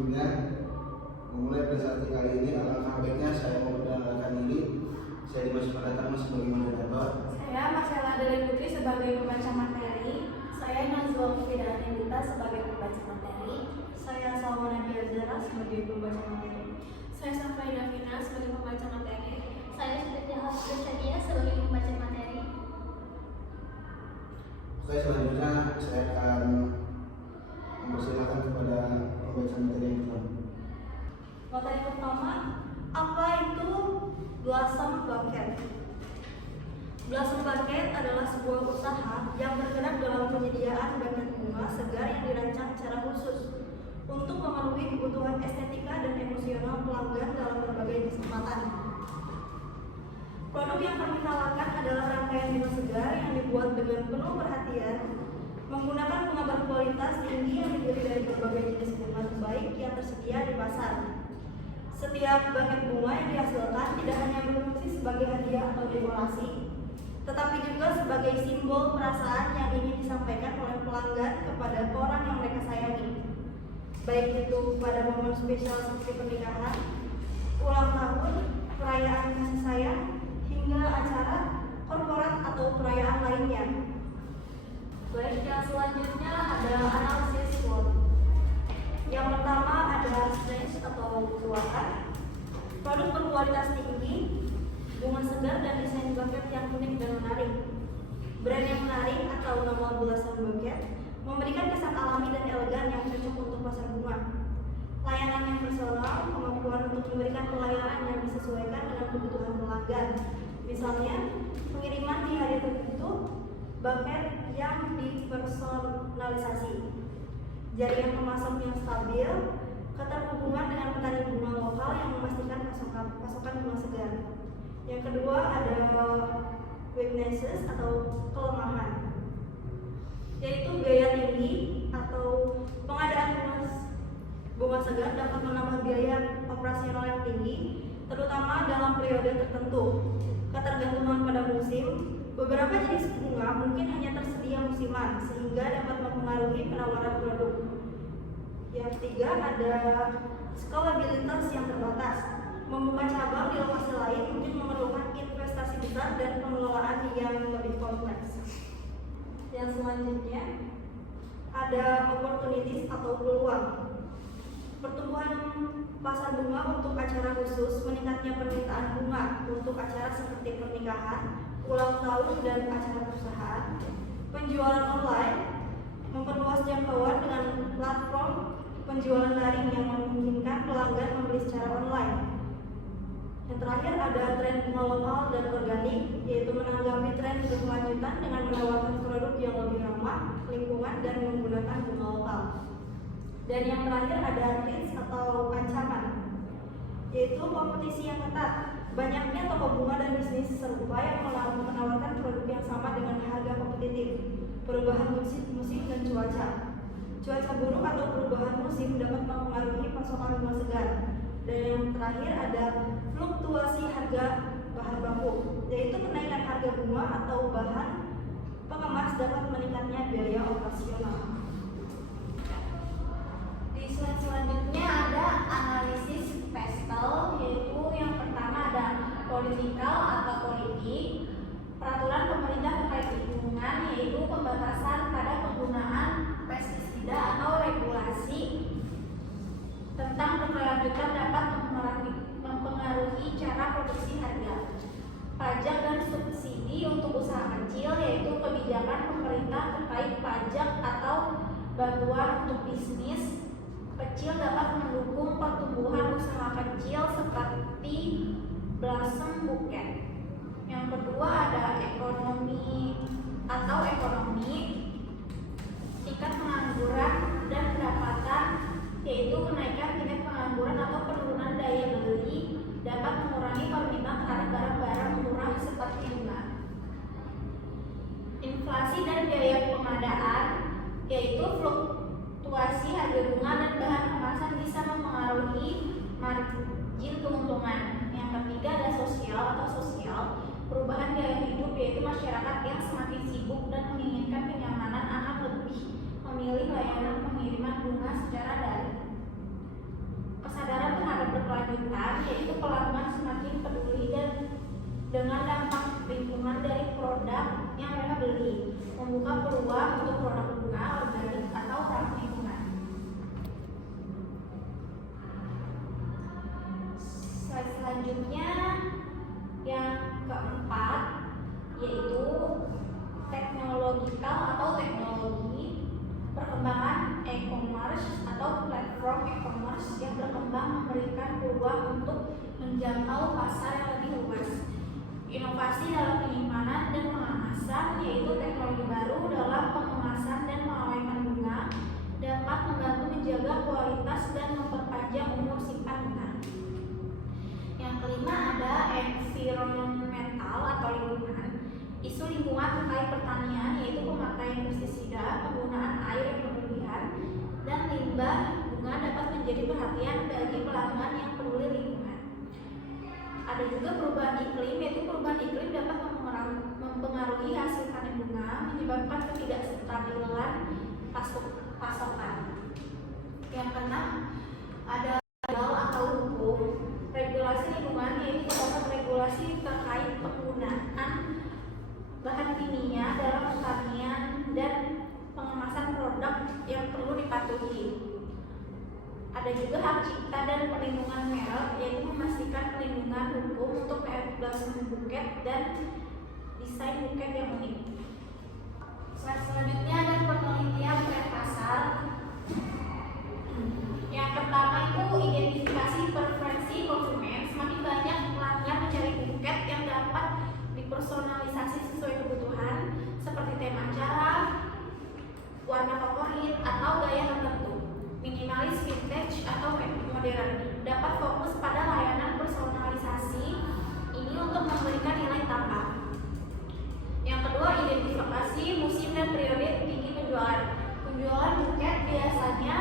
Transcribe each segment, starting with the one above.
Sebelumnya memulai presentasi kali ini, alangkah baiknya saya memperkenalkan diri. Saya Dimas Pratama sebagai moderator. Saya Marcella Dery Putri sebagai pembaca materi. Saya Nazwa Fidana Nita sebagai pembaca materi. Saya Salma Nadia Zara sebagai pembaca materi. Saya Safai Davina sebagai pembaca materi. Saya Siti Hafsadia sebagai pembaca materi. Oke, selanjutnya saya akan mempersilahkan kepada pembaca materi yang pertama. Materi pertama, apa itu Blossom Bucket? Blossom Bucket adalah sebuah usaha yang bergerak dalam penyediaan buket bunga segar yang dirancang secara khusus untuk memenuhi kebutuhan estetika dan emosional pelanggan dalam berbagai kesempatan. Produk yang kami tawarkan adalah rangkaian bunga segar yang dibuat dengan penuh perhatian, menggunakan bunga berkualitas tinggi yang terdiri dari berbagai jenis bunga terbaik yang tersedia di pasar. Setiap buket bunga yang dihasilkan tidak hanya berfungsi sebagai hadiah atau dekorasi, tetapi juga sebagai simbol perasaan yang ingin disampaikan oleh pelanggan kepada orang yang mereka sayangi, baik itu pada momen spesial seperti pernikahan, ulang tahun, perayaan kasih sayang, hingga acara korporat atau perayaan lainnya. Baik, yang selanjutnya ada analisis SWOT. Yang pertama ada strength atau kekuatan, produk berkualitas tinggi, bunga segar dan desain buket yang unik dan menarik. Brand yang menarik atau nama Blossom Bucket memberikan kesan alami dan elegan yang cocok untuk pasar bunga. Layanan yang personal, kemampuan untuk memberikan pelayanan yang disesuaikan dengan kebutuhan pelanggan. Misalnya, pengiriman di hari tertentu, buket yang dipersonalisasi, jaringan pemasok yang stabil, keterhubungan dengan petani bunga lokal yang memastikan pasokan bunga segar. Yang kedua ada weaknesses atau kelemahan, yaitu biaya tinggi atau pengadaan bunga segar dapat menambah biaya operasional yang tinggi, terutama dalam periode tertentu. Ketergantungan pada musim, beberapa jenis bunga mungkin hanya tersedia musiman sehingga dapat mempengaruhi penawaran produk. Yang ketiga ada scalabilitas yang terbatas. Membuka cabang di lokasi lain mungkin memerlukan investasi besar dan pengelolaan yang lebih kompleks. Yang selanjutnya ada opportunities atau peluang. Pertumbuhan pasar bunga untuk acara khusus, meningkatnya permintaan bunga untuk acara seperti pernikahan, ulang tahun, dan acara perusahaan. Penjualan online, memperluas jangkauan dengan platform penjualan daring yang memungkinkan pelanggan membeli secara online. Yang terakhir ada tren bunga lokal dan organik, yaitu menanggapi tren berkelanjutan dengan menawarkan produk yang lebih ramah lingkungan dan menggunakan bunga lokal. Dan yang terakhir ada risks atau ancaman, yaitu kompetisi yang ketat. Banyaknya toko bunga dan bisnis serupa yang menawarkan produk yang sama dengan harga kompetitif. Perubahan musim dan cuaca. Cuaca buruk atau perubahan musim dapat mempengaruhi pasokan bunga segar. Dan yang terakhir ada fluktuasi harga bahan baku, yaitu kenaikan harga bunga atau bahan pengemas dapat meningkatnya biaya operasional. Di slide selanjutnya ada analisis pastel, yaitu yang pertama ada politikal atau politik, peraturan pemerintah terkait lingkungan, yaitu pembatasan pada penggunaan pestisida atau regulasi tentang berkelanjutan dapat mempengaruhi cara produksi harga. Pajak dan subsidi untuk usaha kecil, yaitu kebijakan pemerintah terkait pajak atau bantuan untuk bisnis kecil dapat mendukung pertumbuhan usaha kecil seperti Blossom Bucket. Yang kedua ada ekonomi, tingkat pengangguran dan pendapatan, yaitu kenaikan tingkat pengangguran atau penurunan daya beli dapat mengurangi permintaan terhadap barang-barang murah seperti bunga. Inflasi dan biaya pengadaan, yaitu fluktuasi harga bunga dan bahan kemasan bisa mempengaruhi margin keuntungan. Yang ketiga ada sosial, perubahan gaya hidup, yaitu masyarakat yang semakin sibuk dan menginginkan kenyamanan akan lebih memilih layanan pengiriman bunga secara daring. membuka peluang untuk produk bunga organik atau ramah lingkungan. Slide selanjutnya yang keempat yaitu teknologikal atau teknologi, perkembangan e-commerce atau platform e-commerce yang berkembang memberikan peluang untuk menjangkau pasar yang lebih luas. Inovasi dalam penyimpanan dan pengemasan, yaitu teknologi baru dalam pengemasan dan pengawétan bunga, dapat membantu menjaga kualitas dan memperpanjang umur simpan bunga. Yang kelima ada environmental atau lingkungan. Isu lingkungan terkait pertanian, yaitu pemakaian pestisida, penggunaan air yang berlebihan, dan limbah bunga dapat menjadi perhatian bagi pelanggan yang peduli lingkungan. Ada juga perubahan iklim, yaitu perubahan iklim dapat mempengaruhi hasil panen bunga, menyebabkan ketidakstabilan pasokan. Yang keenam ada legal atau hukum, regulasi lingkungan, yaitu merupakan regulasi terkait penggunaan bahan kimia dalam pertanian dan pengemasan produk yang perlu dipatuhi. Ada juga hak cipta dan perlindungan merek, yaitu memastikan perlindungan hukum untuk merek buket dan desain buket yang unik. Selanjutnya ada penelitian tren pasar. Yang pertama itu identifikasi preferensi konsumen. Semakin banyak pelanggan mencari buket yang dapat dipersonalisasi sesuai kebutuhan, seperti tema acara, warna favorit, atau gaya tertentu. Minimalis, vintage, atau modern dapat fokus pada layanan personalisasi ini untuk memberikan nilai tambah. Yang kedua, identifikasi musim dan periode tinggi penjualan. Penjualan buket biasanya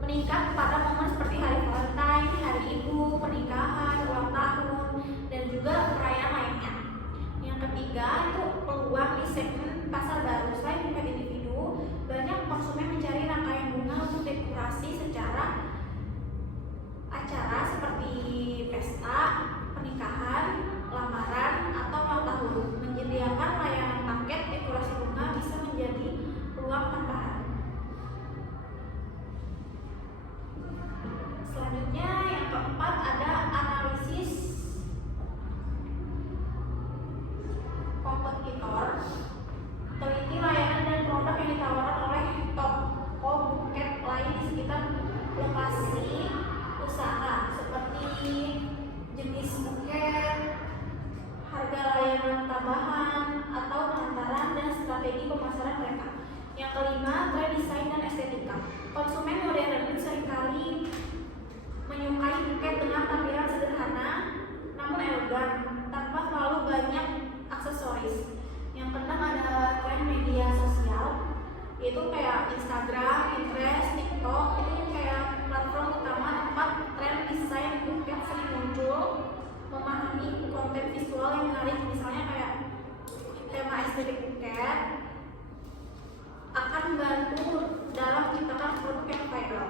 meningkat pada momen seperti hari Valentine, hari ibu, pernikahan, ulang tahun, dan juga perayaan lainnya. Yang ketiga itu peluang di segmen pasar baru. Selain buket individu, banyak konsumen mencari rangkaian bunga untuk dekorasi secara acara seperti pesta, pernikahan, lamaran, atau ulang tahun. Menyediakan layanan paket dekorasi bunga bisa menjadi peluang tambahan. Selanjutnya yang keempat ada analisis kompetitor. Teliti layanan dan produk yang ditawarkan oleh toko buket lain di sekitar lokasi usaha, seperti jenis buket, harga layanan tambahan, atau pengantaran dan strategi pemasaran mereka. Yang kelima, tren desain dan estetika. Konsumen modern seringkali menyukai buket dengan tampilan sederhana namun elegan, tanpa terlalu banyak aksesoris. Yang keenam ada tren media sosial, yaitu kayak Instagram, Pinterest, TikTok. Itu kayak platform utama tempat tren desain buket sering muncul. Memahami konten visual yang menarik, misalnya kayak tema estetik buket, akan membantu dalam menciptakan produk yang viral.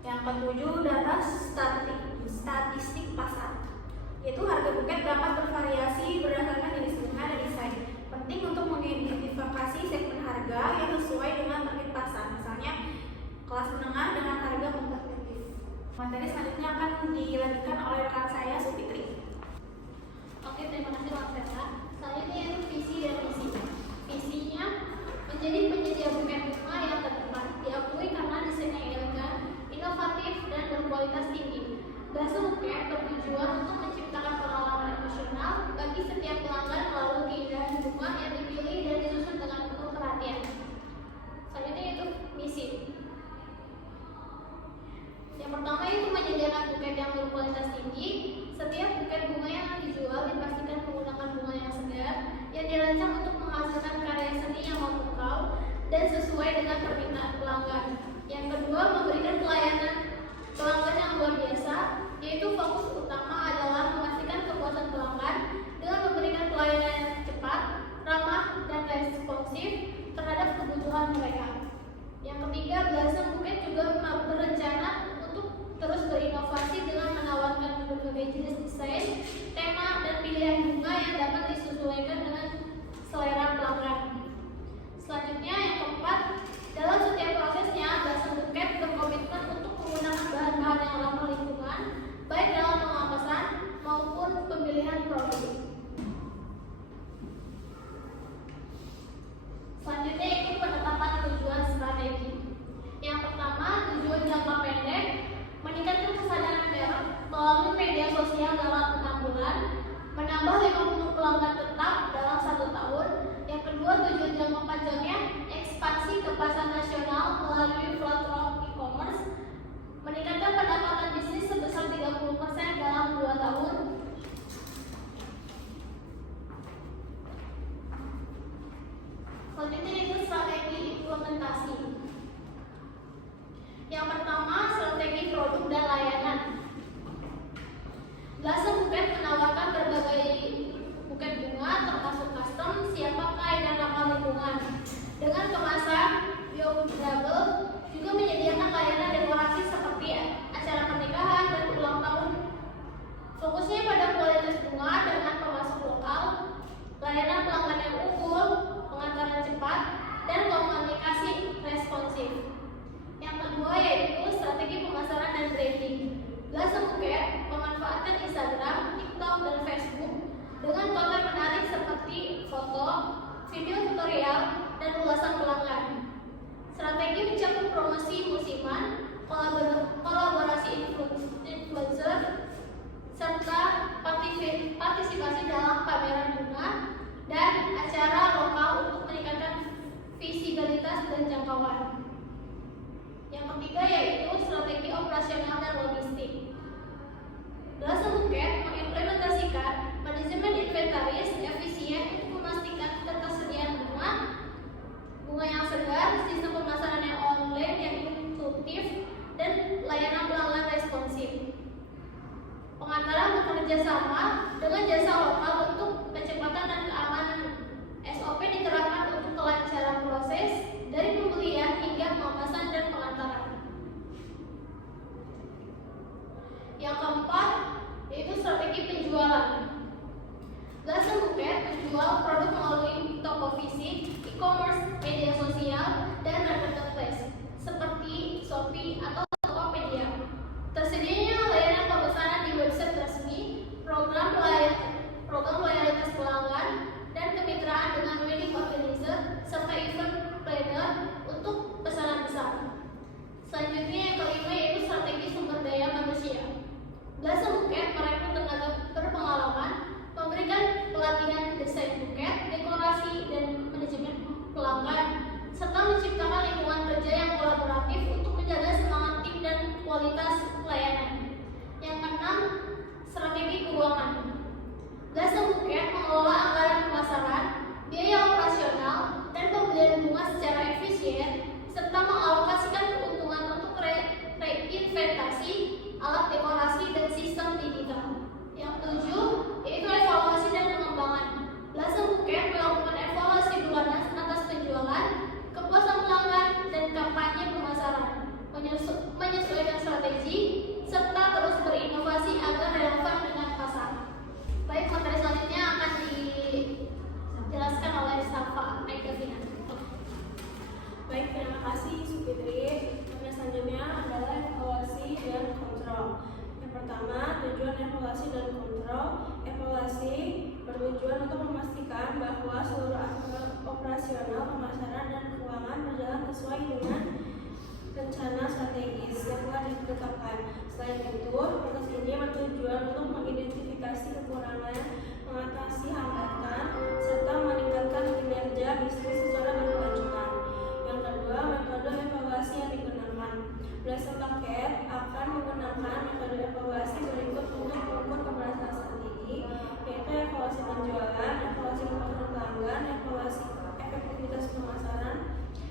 Yang ketujuh, data statistik pasar, yaitu harga buket dapat bervariasi berdasarkan jenis bunga dan desain. Penting untuk mengidentifikasi segmen harga yang sesuai dengan target pasar, misalnya kelas menengah dengan harga kompetitif. Materi selanjutnya akan dilanjutkan oleh rekan saya, Supitri. Oke, terima kasih Wakseta. Selanjutnya yaitu visi dan misi. Visinya menjadi penyedia buket bunga yang terdepan, diakui karena desainnya elegan, inovatif, dan berkualitas tinggi. Basa buket bertujuan untuk menciptakan pengalaman emosional bagi setiap pelanggan melalui keindahan bunga yang dipilih dan disusun dengan penuh perhatian. Selanjutnya yaitu misi. Yang pertama itu menyediakan buket yang berkualitas tinggi. Setiap buket bunga yang dijual dipastikan menggunakan bunga yang segar, yang dirancang untuk menghasilkan karya seni yang memukau dan sesuai dengan permintaan pelanggan. Yang kedua, memberikan pelayanan pelanggan yang luar biasa, yaitu fokus utama adalah memastikan kepuasan pelanggan dengan memberikan pelayanan yang cepat, ramah, dan responsif terhadap kebutuhan mereka. Yang ketiga, Belasan Buket juga berencana untuk terus berinovasi dengan menawarkan berbagai jenis desain, tema, dan pilihan bunga yang dapat disesuaikan dengan selera pelanggan. Selanjutnya yang keempat, dalam setiap prosesnya Dasar Buket berkomitmen untuk menggunakan bahan-bahan yang ramah lingkungan, baik dalam pengemasan maupun pemilihan produk. Selanjutnya itu penetapan tujuan strategi. Yang pertama, tujuan jangka pendek, meningkatkan kesadaran merek melalui media sosial dalam 6 bulan, menambah 50 pelanggan tetap dalam 1 tahun. Yang kedua, tujuan jangka panjangnya, ekspansi ke pasar nasional melalui platform e-commerce, meningkatkan pendapatan bisnis sebesar 30% dalam 2 tahun. Selanjutnya itu strategi implementasi. Yang pertama, strategi produk dan layanan. Dasar Buket menawarkan berbagai buket bunga termasuk custom, siap pakai, dan ramah lingkungan. Dengan kemasan biodegradable, juga menyediakan layanan dekorasi seperti acara pernikahan dan ulang tahun. Fokusnya pada kualitas bunga dengan pemasok lokal, layanan pelanggan yang unggul, pengantaran cepat, dan komunikasi responsif. Yang kedua yaitu strategi pemasaran dan branding. Dasar Buket memanfaatkan Instagram, TikTok, dan Facebook dengan konten menarik seperti foto, video tutorial, dan ulasan pelanggan. Strategi mencakup promosi musiman, kolaborasi influencer, serta partisipasi dalam pameran bunga dan acara lokal untuk meningkatkan visibilitas dan jangkauan. Yang ketiga yaitu strategi operasional dan logistik. Dasar Buket mengimplementasikan manajemen inventaris efisien untuk memastikan ketersediaan bunga yang segar, sistem pemasaran yang online yang inklusif, dan layanan pelanggan responsif. Pengantaran bekerja sama dengan jasa lokal untuk kecepatan dan keamanan. SOP diterapkan untuk kelancaran proses dari pembelian hingga pemasaran dan pengantaran. Yang keempat yaitu strategi penjualan. Dasar Buket menjual produk melalui toko fisik, e-commerce, media sosial, dan marketplace seperti Shopee atau Tokopedia. Tersedianya layanan pemesanan di website resmi, program loyalitas pelanggan, dan kemitraan dengan wedding organizer serta event planner untuk pesanan besar. Selanjutnya yang kelima yaitu strategi sumber daya manusia. Dasar Buket merekrut tenaga berpengalaman, memberikan pelatihan desain buket, dekorasi, dan manajemen pelanggan, serta menciptakan lingkungan kerja yang kolaboratif untuk menjaga semangat tim dan kualitas pelayanan. Yang keenam, strategi keuangan. Dasar Buket mengelola anggaran pemasaran, biaya operasional, dan pembelian bunga secara efisien, serta mengalokasikan keuntungan untuk reinvestasi, alat dekorasi, dan sistem digital. Yang ketujuh, yaitu evaluasi dan pengembangan. Dasar Buket melakukan evaluasi bulanan atas penjualan, kepuasan pelanggan, dan kampanye pemasaran, menyesuaikan strategi, serta terus berinovasi agar relevan dengan pasar. Baik, materi selanjutnya akan dijelaskan oleh Safa Aida Vina. Baik, terima kasih Supitri. Materi selanjutnya adalah evaluasi dan kontrol. Yang pertama, tujuan evaluasi dan kontrol. Evaluasi bertujuan untuk memastikan bahwa seluruh aspek operasional, pemasaran, dan keuangan berjalan sesuai dengan rencana strategis yang telah ditetapkan. Selain itu, proses ini bertujuan untuk mengidentifikasi kekurangan, mengatasi hambatan, serta meningkatkan kinerja bisnis secara berkelanjutan. Yang kedua, metode evaluasi yang digunakan. Dasar Buket akan menggunakan metode evaluasi berikut untuk mengukur keberhasilan strategi, yaitu evaluasi penjualan, evaluasi kepuasan pelanggan, evaluasi efektivitas pemasaran,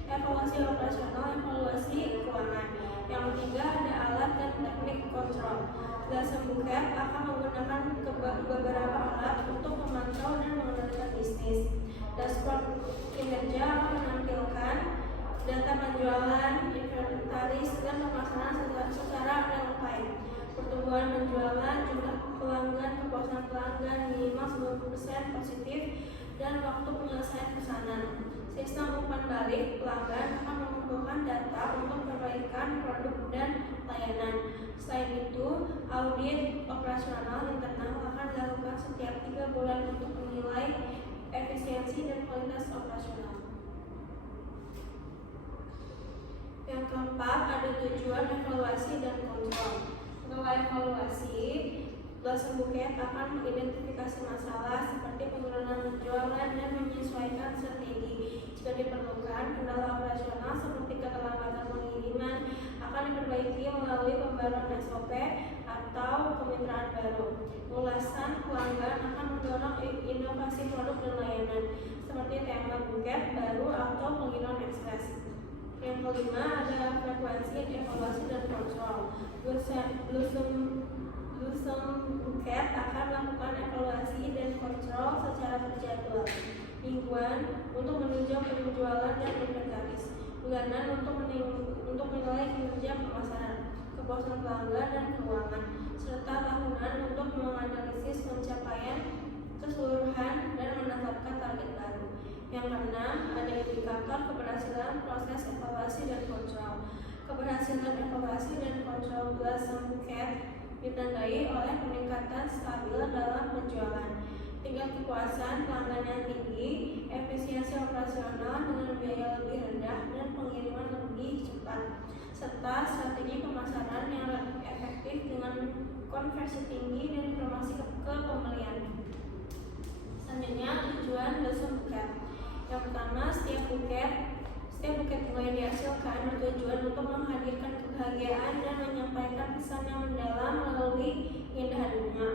evaluasi operasional, evaluasi keuangan. Yang ketiga, ada alat dan teknik kontrol. Dasar Buket akan menggunakan beberapa alat untuk memantau dan mengendalikan bisnis. Dashboard kinerja akan menampilkan data penjualan, inventaris, dan pemasaran secara real time. Pertumbuhan penjualan, jumlah pelanggan, kepuasan pelanggan minimal 90% positif, dan waktu penyelesaian pesanan. Sistem umpan balik pelanggan akan mengumpulkan data untuk perbaikan produk dan layanan. Selain itu, audit operasional internal akan dilakukan setiap 3 bulan untuk menilai efisiensi dan kualitas operasional. Yang keempat, ada tujuan evaluasi dan kontrol. Setelah evaluasi, Blossom Bouquet akan mengidentifikasi masalah seperti penurunan penjualan dan menyesuaikan strategi. Jika diperlukan, kendala operasional seperti keterlambatan pengiriman akan diperbaiki melalui pembaruan SOP atau kemitraan baru. Ulasan pelanggan akan mendorong inovasi produk dan layanan seperti tema buket baru atau pengiriman ekspres. Yang kelima, ada frekuensi evaluasi dan kontrol. Blossom Bouquet akan melakukan evaluasi dan kontrol secara terjadwal, mingguan untuk meninjau penjualan dan inventaris, bulanan untuk menilai kinerja pemasaran, kepuasan pelanggan dan keuangan, serta tahunan untuk menganalisis pencapaian keseluruhan dan menetapkan target baru. Yang keenam, ada indikator keberhasilan proses evaluasi dan kontrol. Keberhasilan evaluasi dan kontrol Blossom Bouquet ditandai oleh peningkatan stabil dalam penjualan, tingkat kepuasan pelanggan yang tinggi, efisiensi operasional dengan biaya lebih rendah dan pengiriman lebih cepat, serta strategi pemasaran yang efektif dengan konversi tinggi dan informasi ke pembelian. Selanjutnya, tujuan Blossom Bouquet. Yang pertama, setiap buket bunga yang dihasilkan bertujuan untuk menghadirkan kebahagiaan dan menyampaikan pesan yang mendalam melalui keindahan bunga,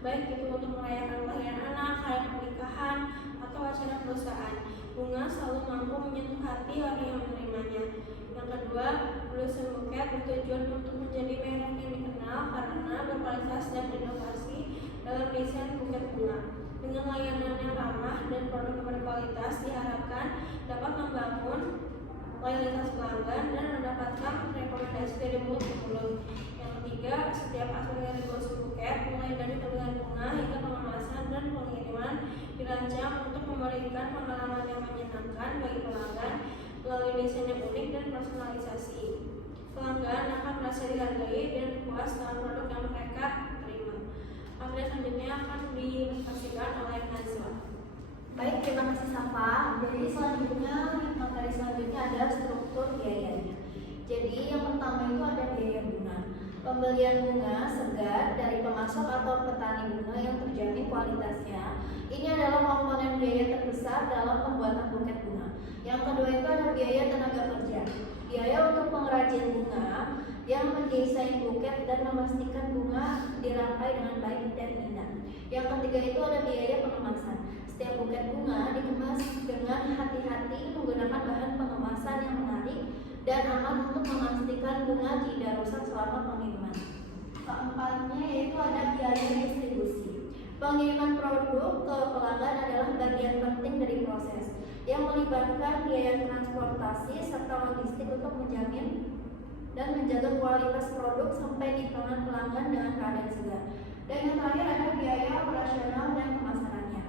baik itu untuk merayakan kelahiran anak, hari pernikahan, atau acara perusahaan. Bunga selalu mampu menyentuh hati orang yang menerimanya. Yang kedua, Blossom Bouquet bertujuan untuk menjadi merek yang dikenal karena berkualitas dan inovasi dalam desain buket bunga. Dengan layanan yang ramah dan produk berkualitas diharapkan dapat membangun loyalitas pelanggan dan mendapatkan rekomendasi dari mulut ke mulut. Yang ketiga, setiap aspek dari Blossom Bouquet, mulai dari pemilihan bunga hingga pengemasan dan pengiriman, dirancang untuk memberikan pengalaman yang menyenangkan bagi pelanggan melalui desain yang unik dan personalisasi. Pelanggan akan merasa dihargai dan puas dengan produk yang mereka terima. Materi selanjutnya akan dipresentasikan oleh Nazwa. Baik, terima kasih Safa. Jadi materi selanjutnya adalah struktur biayanya. Jadi yang pertama itu ada biaya bunga. Pembelian bunga segar dari pemasok atau petani bunga yang terjamin kualitasnya. Ini adalah komponen biaya terbesar dalam pembuatan buket bunga. Yang kedua itu ada biaya tenaga kerja. Biaya untuk pengrajin bunga yang mendesain buket dan memastikan bunga dirangkai dengan baik dan indah. Yang ketiga itu ada biaya pengemasan. Setiap buket bunga dikemas dengan hati-hati menggunakan bahan pengemasan yang menarik dan aman untuk memastikan bunga tidak rusak selama pengiriman. Keempatnya yaitu ada biaya distribusi. Pengiriman produk ke pelanggan adalah bagian penting dari proses yang melibatkan biaya transportasi serta logistik untuk menjamin dan menjaga kualitas produk sampai di tangan pelanggan dengan keadaan segar. Dan yang terakhir ada biaya operasional dan pemasarannya.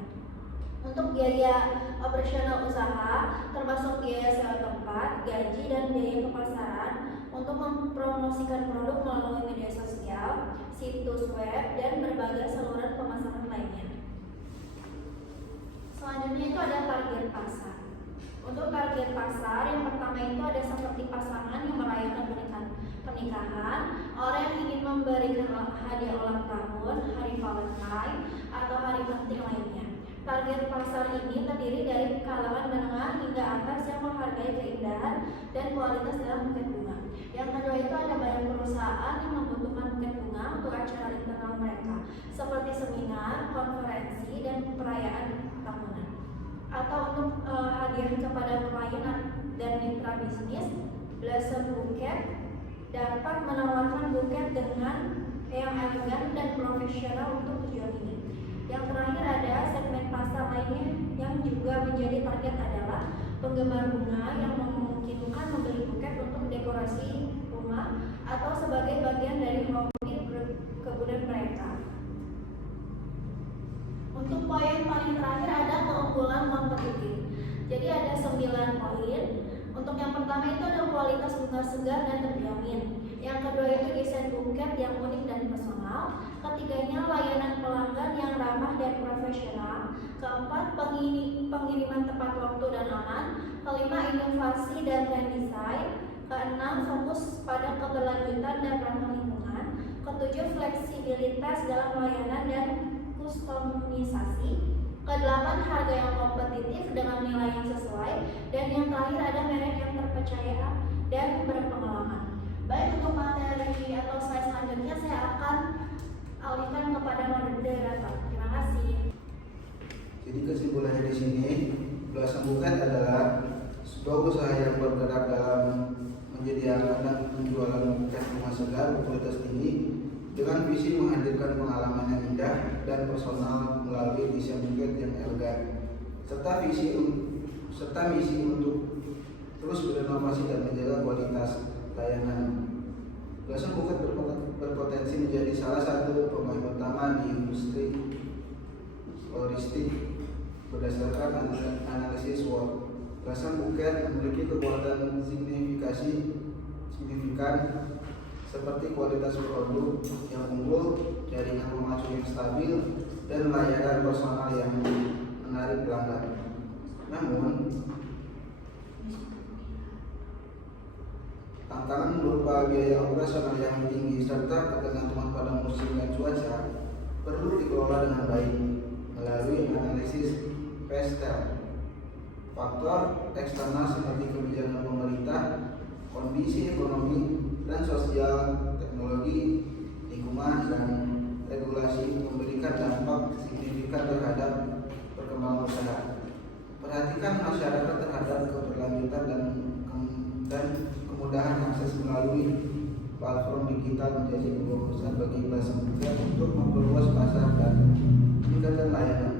Untuk biaya operasional usaha termasuk biaya sewa tempat, gaji, dan biaya pemasaran untuk mempromosikan produk melalui media sosial, situs web, dan berbagai saluran pemasaran lainnya. Selanjutnya itu ada target pasar. Untuk target pasar, yang pertama itu ada seperti pasangan yang merayakan pernikahan, orang yang ingin memberikan hadiah ulang tahun, hari Valentine, atau hari penting lainnya. Target pasar ini terdiri dari kalangan menengah hingga atas yang menghargai keindahan dan kualitas dalam buket bunga. Yang kedua itu ada banyak perusahaan yang membutuhkan buket bunga untuk acara internal mereka, seperti seminar, konferensi, dan perayaan tahunan. Atau untuk hadiah kepada klien dan mitra bisnis, Blossom Bouquet dapat menawarkan buket dengan yang elegan dan profesional untuk tujuan ini. Yang terakhir ada segmen pasar lainnya yang juga menjadi target adalah penggemar bunga yang memungkinkan membeli buket untuk dekorasi rumah atau sebagai bagian dari hobi kebunan mereka. Untuk poin paling terakhir ada keunggulan kompetitif. Jadi ada 9 pertama itu ada kualitas bunga segar dan terjamin. Yang kedua itu desain buket yang unik dan personal. Ketiganya layanan pelanggan yang ramah dan profesional. Keempat, pengiriman tepat waktu dan aman. Kelima, inovasi dan desain. Keenam, fokus pada keberlanjutan dan ramah lingkungan. Ketujuh, fleksibilitas dalam layanan dan kustomisasi. Kedelapan, harga yang kompetitif dengan nilai yang sesuai. Dan yang terakhir ada merek yang terpercaya dan berpengalaman. Baik, untuk materi atau slide selanjutnya saya akan alihkan kepada moderator. Terima kasih. Jadi kesimpulannya di sini, Belasan Buket adalah sebuah usaha yang bergerak dalam menyediakan dan penjualan buket rumah segar berkualitas tinggi dengan visi menghadirkan pengalaman yang indah dan personal melalui desain buket yang elegan, serta misi untuk terus berinovasi dan menjaga kualitas layanan. Belasan Buket berpotensi menjadi salah satu pemain utama di industri logistik berdasarkan analisis SWOT. Belasan Buket memiliki kekuatan signifikan seperti kualitas produk yang unggul, jaringan pemacu yang stabil, dan layanan personal yang menarik pelanggan. Namun, tantangan berupa biaya operasional yang tinggi serta ketergantungan pada musim dan cuaca perlu dikelola dengan baik melalui analisis PESTEL. Faktor eksternal seperti kebijakan pemerintah, kondisi ekonomi dan sosial, teknologi, lingkungan, dan regulasi memberikan dampak signifikan terhadap perkembangan usaha. Perhatikan masyarakat terhadap keberlanjutan dan kemudahan akses melalui platform digital menjadi kefokusan bagi Belasan Buket untuk memperluas pasar dan meningkatkan layanan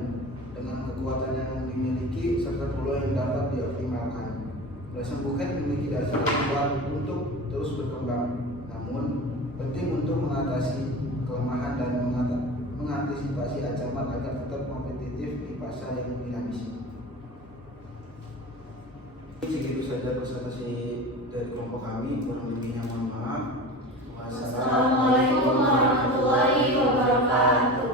dengan kekuatan yang dimiliki serta peluang yang dapat dioptimalkan. Belasan Buket memiliki dasar yang kuat untuk terus berkembang, namun penting untuk mengatasi kelemahan dan mengantisipasi ancaman agar tetap kompetitif di pasar yang dinamis. Segitu saja presentasi dari kelompok kami, kurang lebihnya mohon maaf. Wassalamualaikum warahmatullahi wabarakatuh.